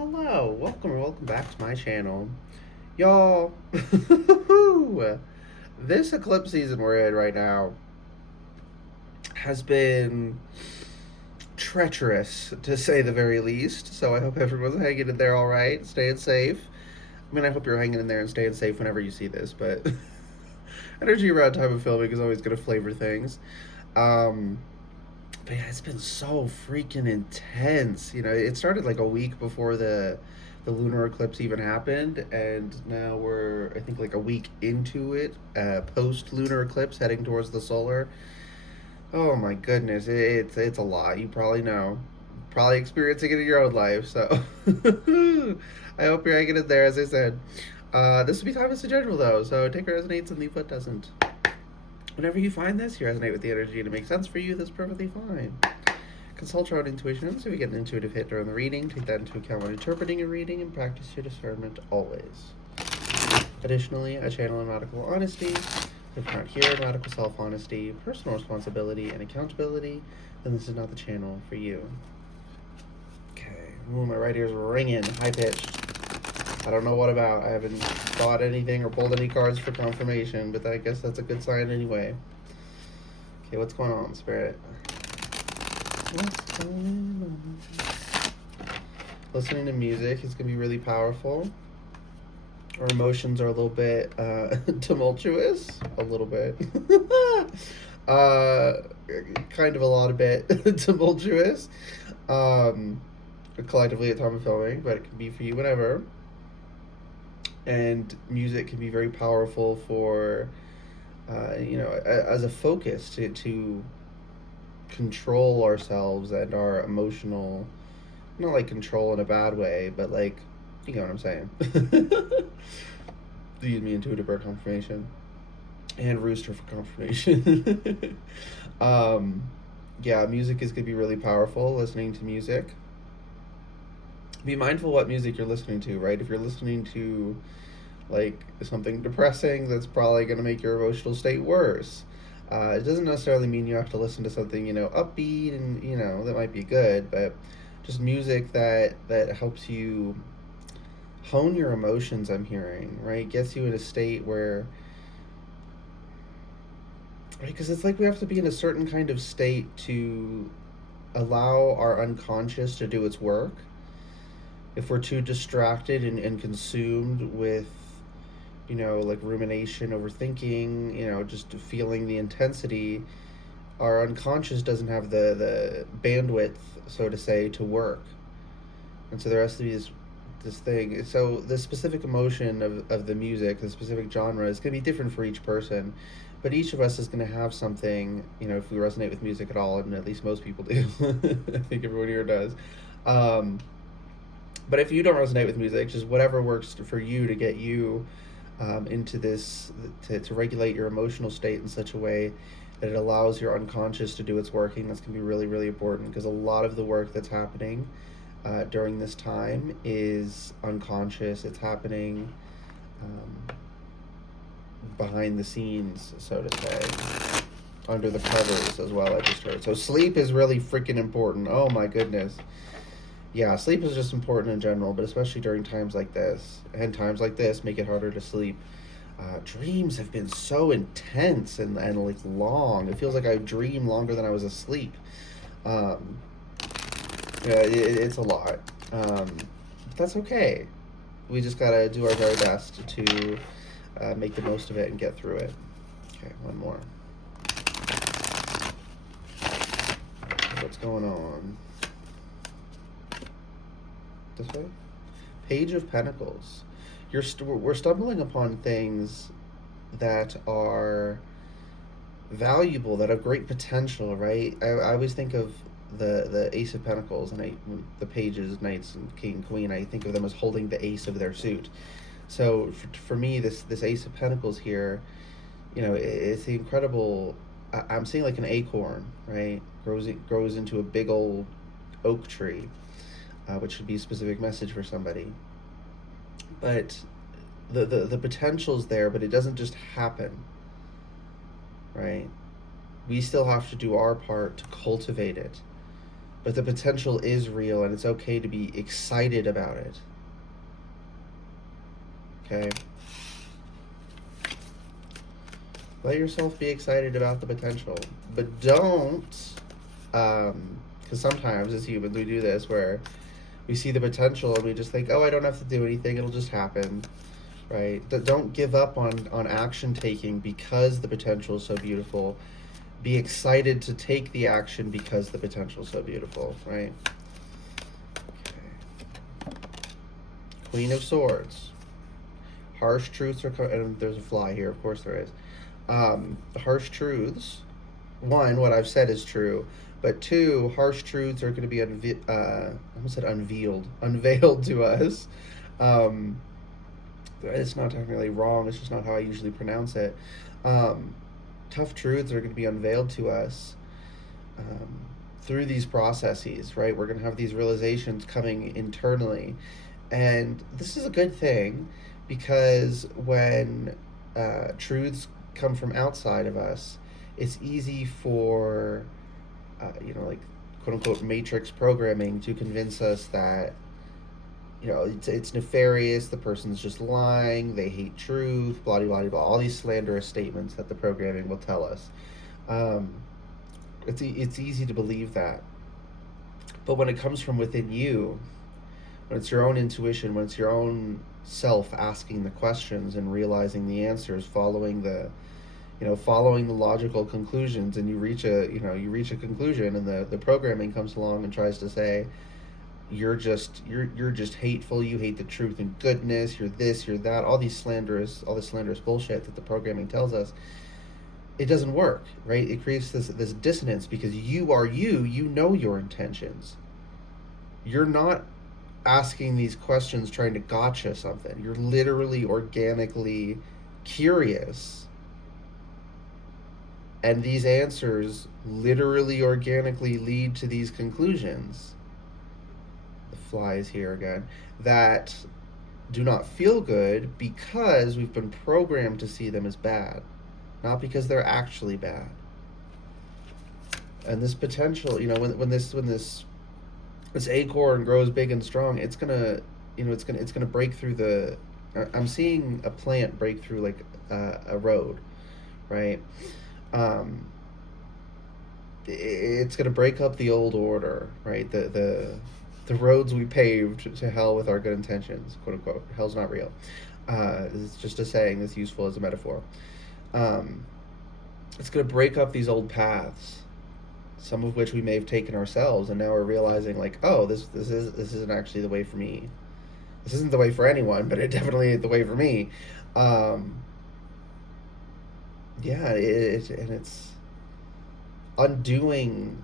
Hello, welcome back to my channel. Y'all, this eclipse season we're in right now has been treacherous, to say the very least. So I hope everyone's hanging in there all right, staying safe. I mean, I hope you're hanging in there and staying safe whenever you see this, but energy around time of filming is always going to flavor things. Um, but yeah, it's been so freaking intense. You know, it started like a week before the lunar eclipse even happened, and now we're I think like a week into it, post lunar eclipse, heading towards the solar. Oh my goodness, it's a lot. You probably know, probably experiencing it in your own life. So I hope you're hanging in there. As I said, this will be timeless in general though, so take what resonates and leave what doesn't. Whenever you find this, you resonate with the energy and it makes sense for you, that's perfectly fine. Consult your own intuition so we get an intuitive hit during the reading. Take that into account when interpreting a reading and practice your discernment always. Additionally, I channel in radical honesty. If you're not here in radical self-honesty, personal responsibility, and accountability, then this is not the channel for you. Okay. Ooh, my right ear's ringing, high-pitched. I don't know what about. I haven't thought anything or pulled any cards for confirmation, but I guess that's a good sign anyway. Okay, what's going on, Spirit? What's going on? Listening to music is going to be really powerful. Our emotions are a little bit tumultuous. A little bit. Kind of a lot of bit tumultuous. Collectively at time of filming, but it can be for you whenever. And music can be very powerful for, as a focus to control ourselves and our emotional, not like control in a bad way, but like, you know what I'm saying. Use me intuitive bird confirmation and rooster for confirmation. Yeah, music is going to be really powerful. Listening to music, be mindful what music you're listening to, right? If you're listening to like something depressing, that's probably going to make your emotional state worse. It doesn't necessarily mean you have to listen to something, upbeat and, that might be good, but just music that helps you hone your emotions, I'm hearing, right? Gets you in a state where, right? Because it's like we have to be in a certain kind of state to allow our unconscious to do its work. If we're too distracted and consumed with, like rumination, overthinking, just feeling the intensity, our unconscious doesn't have the bandwidth, so to say, to work. And so there has to be this thing. So the specific emotion of the music, the specific genre, is going to be different for each person. But each of us is going to have something, if we resonate with music at all, and at least most people do. I think everyone here does. But if you don't resonate with music, just whatever works for you to get you into this, to regulate your emotional state in such a way that it allows your unconscious to do its working. That's going to be really, really important, because a lot of the work that's happening during this time is unconscious. It's happening behind the scenes, so to say, under the covers as well, I just heard. So sleep is really freaking important. Oh my goodness. Yeah, sleep is just important in general, but especially during times like this. And times like this make it harder to sleep. Dreams have been so intense and like long. It feels like I dream longer than I was asleep. Yeah, it's a lot. That's okay. We just gotta do our very best to make the most of it and get through it. Okay, one more. What's going on? This way? Page of Pentacles. We're stumbling upon things that are valuable, that have great potential, right? I always think of the Ace of Pentacles and the pages, knights and king and queen. I think of them as holding the ace of their suit. So for me, this Ace of Pentacles here, it's the incredible. I'm seeing like an acorn, right? Grows into a big old oak tree, which should be a specific message for somebody. But the potential's there, but it doesn't just happen, right? We still have to do our part to cultivate it. but the potential is real, and it's okay to be excited about it. Okay? Let yourself be excited about the potential, but don't, because sometimes as humans we do this where we see the potential and we just think, oh, I don't have to do anything, it'll just happen, right? Don't give up on action taking because the potential is so beautiful. Be excited to take the action because the potential is so beautiful, right? Okay. Queen of Swords. Harsh truths are and there's a fly here, of course there is. Harsh truths. One, what I've said is true, but two, harsh truths are going to be I almost said unveiled to us. It's not technically wrong. It's just not how I usually pronounce it. Tough truths are going to be unveiled to us through these processes, right? We're going to have these realizations coming internally, and this is a good thing because when truths come from outside of us, it's easy for like quote unquote matrix programming to convince us that it's nefarious, the person's just lying, they hate truth, blah blah blah, all these slanderous statements that the programming will tell us. It's easy to believe that, but when it comes from within you, when it's your own intuition, when it's your own self asking the questions and realizing the answers, following the logical conclusions, and you reach a conclusion, and the programming comes along and tries to say you're just hateful, you hate the truth and goodness, you're this, you're that, all this slanderous bullshit that the programming tells us. It doesn't work, right? It creates this dissonance because you are you know your intentions. You're not asking these questions trying to gotcha something. You're literally organically curious, and these answers literally organically lead to these conclusions. The fly is here again. That do not feel good because we've been programmed to see them as bad, not because they're actually bad. And this potential, when this acorn grows big and strong, it's gonna break through the. I'm seeing a plant break through like a road, right? It's gonna break up the old order, right? The roads we paved to hell with our good intentions, quote unquote. Hell's not real. It's just a saying that's useful as a metaphor. It's gonna break up these old paths, some of which we may have taken ourselves, and now we're realizing like, oh, this isn't actually the way for me. This isn't the way for anyone, but it definitely is the way for me. It's undoing.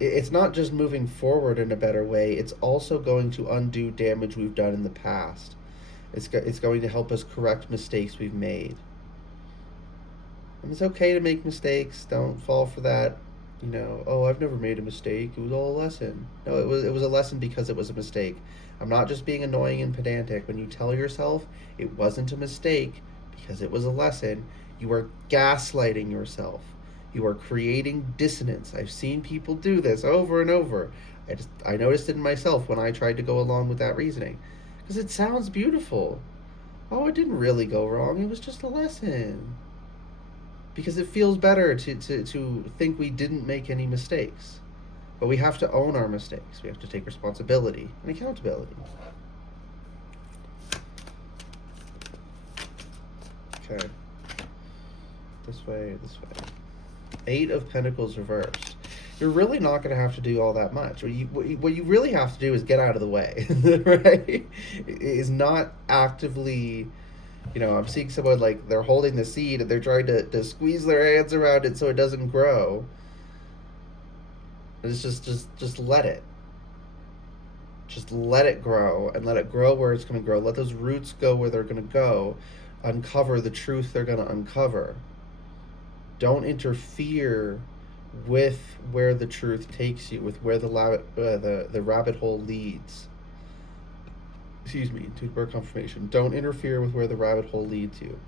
It's not just moving forward in a better way. It's also going to undo damage we've done in the past. It's going to help us correct mistakes we've made. And it's okay to make mistakes. Don't fall for that. Oh, I've never made a mistake. It was all a lesson. No, it was a lesson because it was a mistake. I'm not just being annoying and pedantic. When you tell yourself it wasn't a mistake because it was a lesson, you are gaslighting yourself. You are creating dissonance. I've seen people do this over and over. I noticed it in myself when I tried to go along with that reasoning. Because it sounds beautiful. Oh, it didn't really go wrong. It was just a lesson. Because it feels better to think we didn't make any mistakes. But we have to own our mistakes. We have to take responsibility and accountability. Okay. This way. 8 of Pentacles reversed. You're really not going to have to do all that much. What you really have to do is get out of the way, right? Is not actively, I'm seeing someone like they're holding the seed and they're trying to squeeze their hands around it so it doesn't grow. It's just let it. Just let it grow, and let it grow where it's going to grow. Let those roots go where they're going to go. Uncover the truth they're going to uncover. Don't interfere with where the truth takes you, with where the rabbit hole leads. Excuse me, two-word confirmation. Don't interfere with where the rabbit hole leads you.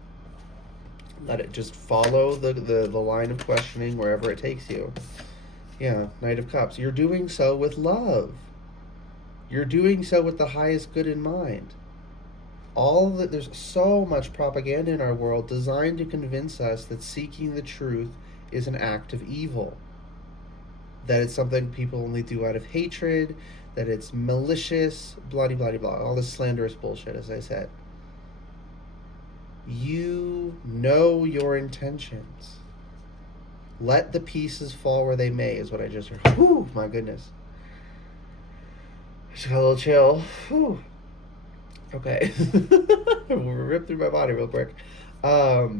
Let it just follow the line of questioning wherever it takes you. Yeah, Knight of Cups. You're doing so with love. You're doing so with the highest good in mind. There's so much propaganda in our world designed to convince us that seeking the truth is an act of evil, that it's something people only do out of hatred, that it's malicious, blah blah blah, all this slanderous bullshit, as I said. You know your intentions. Let the pieces fall where they may, is what I just heard. Whew, my goodness. Just got a little chill. Whew. Okay. We'll rip through my body real quick. Yeah,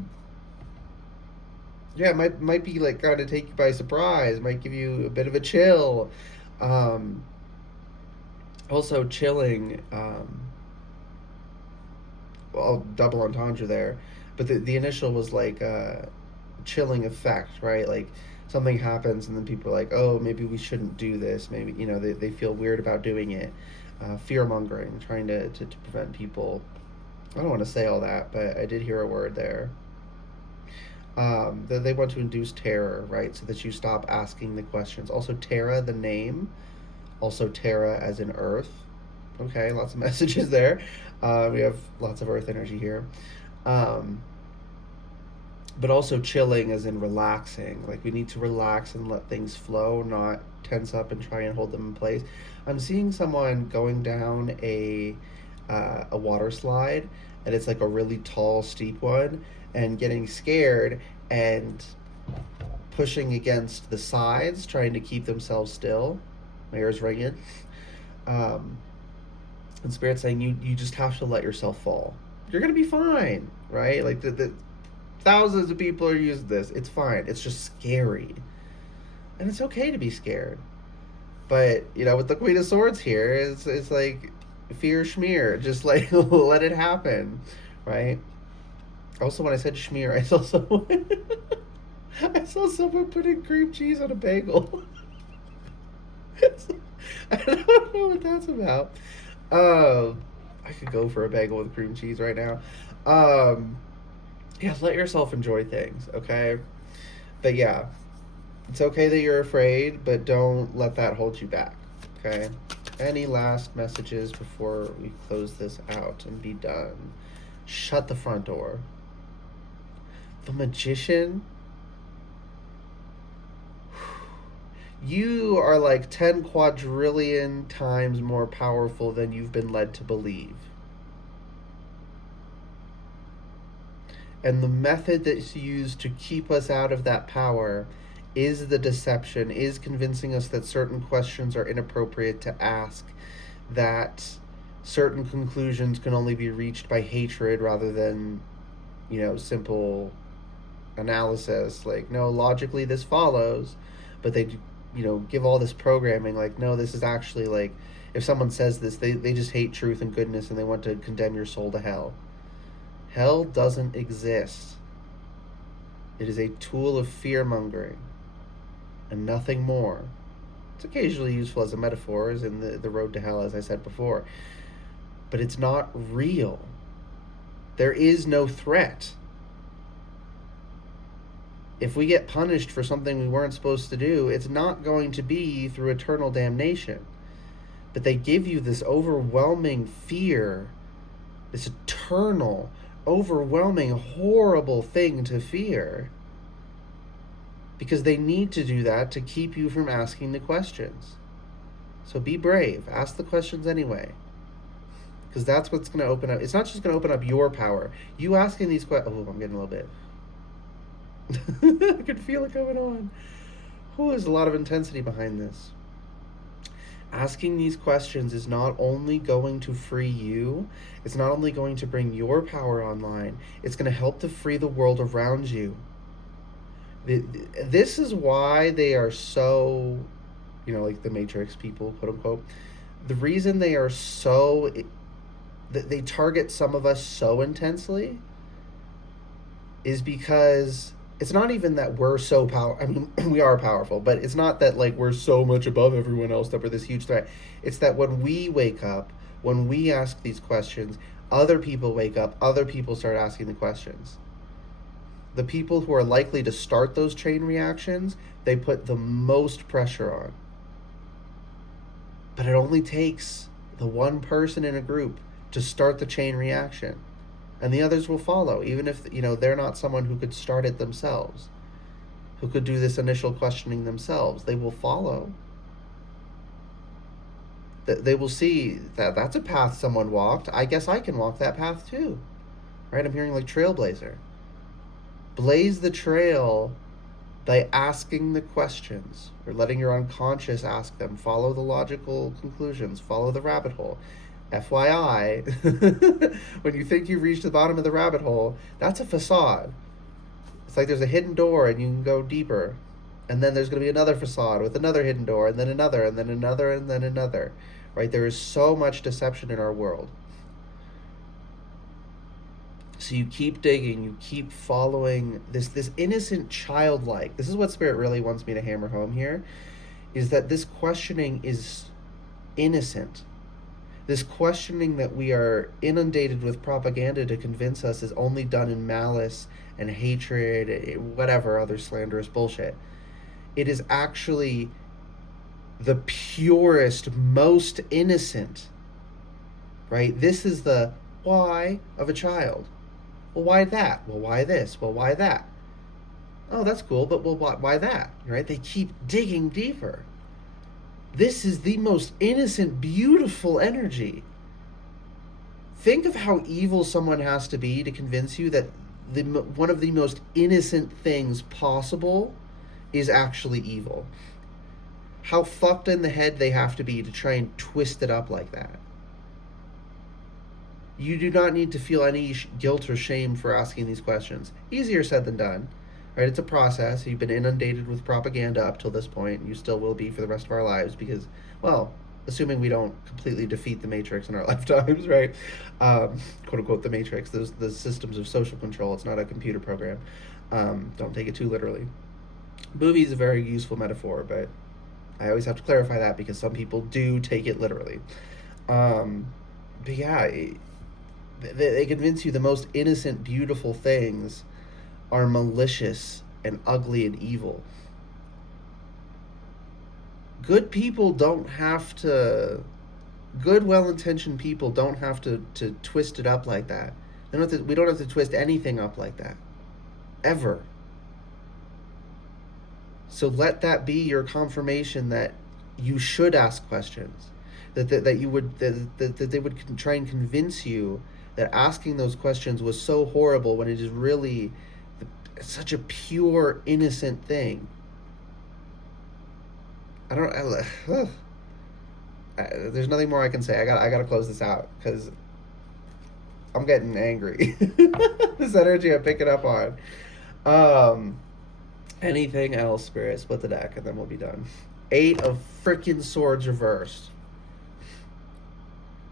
it might be like kind of take you by surprise. Might give you a bit of a chill. Um, Also, chilling. Well, double entendre there, but the initial was like chilling effect, right? Like something happens and then people are like, oh, maybe we shouldn't do this. Maybe they feel weird about doing it. Fear mongering, trying to prevent people. I don't want to say all that, but I did hear a word there. They want to induce terror, right? So that you stop asking the questions. Also, Terra, the name. Also, Terra as in Earth. Okay, lots of messages there. We have lots of Earth energy here. But also chilling as in relaxing. Like we need to relax and let things flow, not tense up and try and hold them in place. I'm seeing someone going down a water slide, and it's like a really tall, steep one, and getting scared and pushing against the sides, trying to keep themselves still. My ears ringing. And Spirit saying you just have to let yourself fall. You're gonna be fine, right? Like the thousands of people are using this. It's fine. It's just scary, and it's okay to be scared. But with the Queen of Swords here, it's like fear schmear. Just like let it happen, right? Also, when I said schmear, I saw someone. I saw someone putting cream cheese on a bagel. I don't know what that's about. I could go for a bagel with cream cheese right now. Yeah, let yourself enjoy things, okay? But yeah, it's okay that you're afraid, but don't let that hold you back, okay? Any last messages before we close this out and be done? Shut the front door. The Magician. You are like 10 quadrillion times more powerful than you've been led to believe. And the method that's used to keep us out of that power is the deception, is convincing us that certain questions are inappropriate to ask, that certain conclusions can only be reached by hatred rather than, simple analysis. Like, no, logically this follows, but they give all this programming like, no, this is actually like, if someone says this, they just hate truth and goodness and they want to condemn your soul to hell. Hell doesn't exist. It is a tool of fear-mongering and nothing more. It's occasionally useful as a metaphor, as in the road to hell, as I said before. But it's not real. There is no threat. If we get punished for something we weren't supposed to do, it's not going to be through eternal damnation. But they give you this overwhelming fear, this eternal, overwhelming, horrible thing to fear, because they need to do that to keep you from asking the questions. So be brave. Ask the questions anyway. Because that's what's going to open up. It's not just going to open up your power. You asking these questions. Oh, I'm getting a little bit. I can feel it going on. Oh, there's a lot of intensity behind this. Asking these questions is not only going to free you, it's not only going to bring your power online, it's going to help to free the world around you. This is why they are so, like the Matrix people, quote unquote. The reason they are so, they target some of us so intensely is because it's not even that we're so powerful. I mean, we are powerful, but it's not that like we're so much above everyone else that we're this huge threat. It's that when we wake up, when we ask these questions, other people wake up, other people start asking the questions. the people who are likely to start those chain reactions, they put the most pressure on. But it only takes the one person in a group to start the chain reaction, and the others will follow, even if they're not someone who could start it themselves, who could do this initial questioning themselves. They will follow. They will see that that's a path someone walked. I guess I can walk that path too, right? I'm hearing like trailblazer. Blaze the trail by asking the questions, or letting your unconscious ask them. Follow the logical conclusions. Follow the rabbit hole. FYI, when you think you've reached the bottom of the rabbit hole, that's a facade. It's like there's a hidden door and you can go deeper. And then there's going to be another facade with another hidden door, and then another, and then another, and then another. Right? There is so much deception in our world. So you keep digging, you keep following this innocent childlike. This is what Spirit really wants me to hammer home here, is that this questioning is innocent. This questioning that we are inundated with propaganda to convince us is only done in malice and hatred, whatever other slanderous bullshit. It is actually the purest, most innocent, right? This is the why of a child. Well, why that? Well, why this? Well, why that? Oh, that's cool, but well, why that? Right? They keep digging deeper. This is the most innocent, beautiful energy. Think of how evil someone has to be to convince you that one of the most innocent things possible is actually evil. How fucked in the head they have to be to try and twist it up like that. You do not need to feel any guilt or shame for asking these questions. Easier said than done. Right? It's a process. You've been inundated with propaganda up till this point, and you still will be for the rest of our lives because, well, assuming we don't completely defeat the Matrix in our lifetimes, right? Quote unquote, the Matrix, the systems of social control. It's not a computer program. Don't take it too literally. Movie is a very useful metaphor, but I always have to clarify that because some people do take it literally. But yeah, they convince you the most innocent, beautiful things are malicious and ugly and evil. Good people don't have to... Good, well-intentioned people don't have to twist it up like that. We don't have to twist anything up like that. Ever. So let that be your confirmation that you should ask questions. That they would try and convince you that asking those questions was so horrible when it is really such a pure, innocent thing. There's nothing more I can say. I gotta close this out because I'm getting angry. This energy I'm picking up on. Anything else, Spirit? Split the deck and then we'll be done. 8 of freaking swords reversed.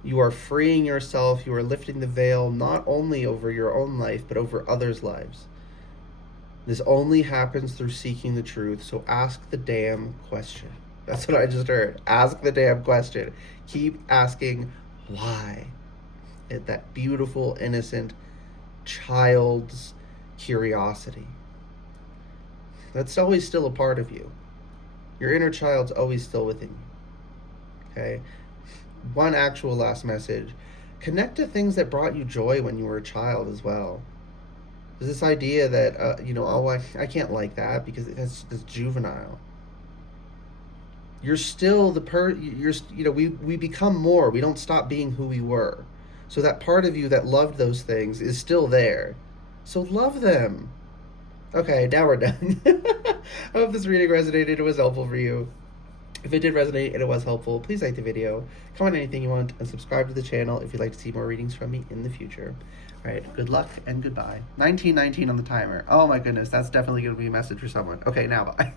You are freeing yourself. You are lifting the veil not only over your own life, but over others' lives. This only happens through seeking the truth, so ask the damn question. That's what I just heard. Ask the damn question. Keep asking why. That beautiful, innocent child's curiosity. That's always still a part of you. Your inner child's always still within you. Okay? One actual last message. Connect to things that brought you joy when you were a child as well. There's this idea that, I can't like that because that's juvenile. You're still we become more. We don't stop being who we were. So that part of you that loved those things is still there. So love them. Okay, now we're done. I hope this reading resonated. It was helpful for you. If it did resonate and it was helpful, please like the video, comment anything you want, and subscribe to the channel if you'd like to see more readings from me in the future. All right, good luck and goodbye. 1919 on the timer. Oh my goodness, that's definitely going to be a message for someone. Okay, now bye.